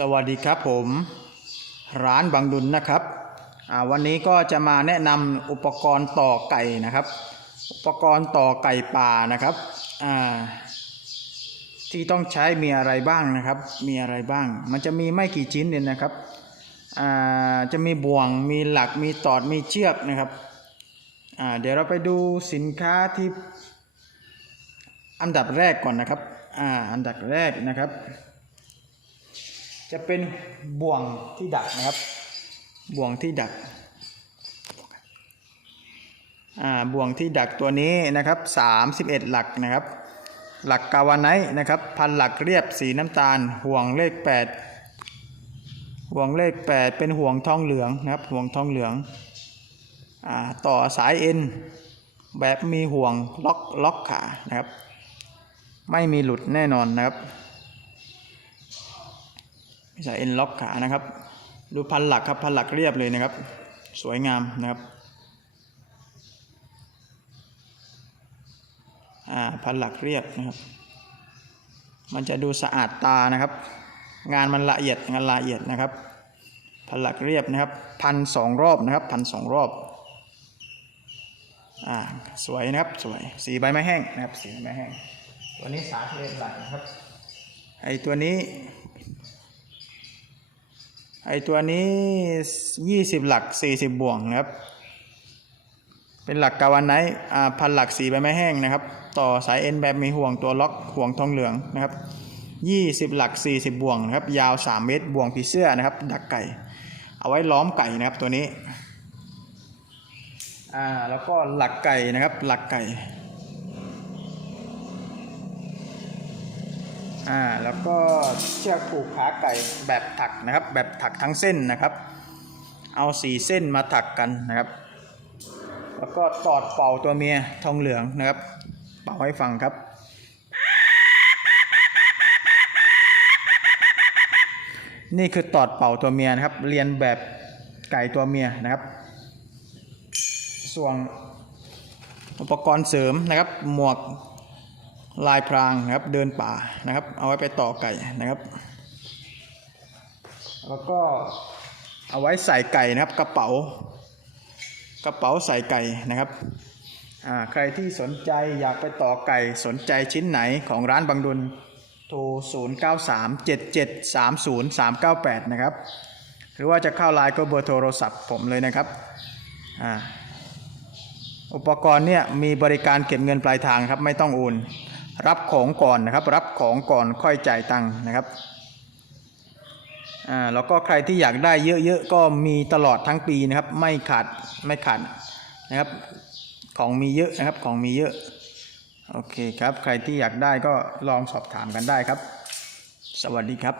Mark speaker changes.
Speaker 1: สวัสดีครับผมร้านบางดุลนะครับวันนี้ก็จะมาแนะนำอุปกรณ์ต่อไก่นะครับ อุปกรณ์ต่อไก่ป่านะครับที่ต้องใช้มีอะไรบ้างนะครับ มีอะไรบ้าง มันจะมีไม่กี่ชิ้นเนี่ยนะครับจะมีบ่วงมีหลักมีตอดมีเชือกนะครับเดี๋ยวเราไปดูสินค้าที่อันดับแรกก่อนนะครับออันดับแรกนะครับ จะเป็นบ่วงที่ดักนะครับ บ่วงที่ดักอ่าบ่วงที่ดักตัวนี้นะครับ 31 หลักนะครับ หลักกาวาไนนะครับ พันหลักเรียบสีน้ำตาล ห่วงเลข 8 ห่วงเลข 8 เป็นห่วงทองเหลืองนะครับ ห่วงทองเหลืองอ่าต่อสายเอ็นแบบมีห่วงล็อกล็อกขานะครับ ไม่มีหลุดแน่นอนนะครับ ไม่ใช่เอ็นล็อกขานะครับ ดูพันหลักครับพันหลักเรียบเลยนะครับ สวยงามนะครับอ่าพันหลักเรียบนะครับ มันจะดูสะอาดตานะครับ งานมันละเอียดงานละเอียดนะครับ พันหลักเรียบนะครับพันสองรอบนะครับพันสองรอบอ่าสวยนะครับสวยสีใบไม้แห้งนะครับสีใบไม้แห้ง ตัวนี้สาเทหลักนะครับไอตัวนี้ ไอตัวนี้20หลัก40บ่วงนะครับ เป็นหลักกาวันไนท์อ่าพันหลักสีใบไม้แห้งนะครับ ต่อสายเอ็นแบบมีห่วงตัวล็อกห่วงทองเหลืองนะครับ20หลัก40บ่วงนะครับ ยาว3เมตรบ่วงผีเสื้อนะครับ ดักไก่ เอาไว้ล้อมไก่นะครับตัวนี้ อ่าแล้วก็หลักไก่นะครับ หลักไก่ อ่าแล้วก็เชือกผูกขาไก่แบบถักนะครับ แบบถักทั้งเส้นนะครับ เอาสีเส้นมาถักกันนะครับ แล้วก็ตอดเป่าตัวเมียทองเหลืองนะครับ เป่าให้ฟังครับนี่คือตอดเป่าตัวเมียนะครับ เรียนแบบไก่ตัวเมียนะครับ ส่วนอุปกรณ์เสริมนะครับ หมวก ลายพรางนะครับเดินป่านะครับ เอาไว้ไปต่อไก่นะครับ แล้วก็เอาไว้ใส่ไก่นะครับกระเป๋ากระเป๋าใส่ไก่นะครับใครที่สนใจอยากไปต่อไก่สนใจชิ้นไหนของร้านบางดุลโทร 0 9 3 7 7 3 0 3 9 8 นะครับ หรือว่าจะเข้าไลน์ก็เบอร์โทรศัพท์ผมเลยนะครับอุปกรณ์เนี่ยมีบริการเก็บเงินปลายทางครับไม่ต้องโอน รับของก่อนนะครับ รับของก่อนค่อยจ่ายตังค์นะครับอ่าแล้วก็ใครที่อยากได้เยอะๆก็มีตลอดทั้งปีนะครับ ไม่ขาดไม่ขาดนะครับ ของมีเยอะนะครับของมีเยอะโอเคครับ ใครที่อยากได้ก็ลองสอบถามกันได้ครับ สวัสดีครับ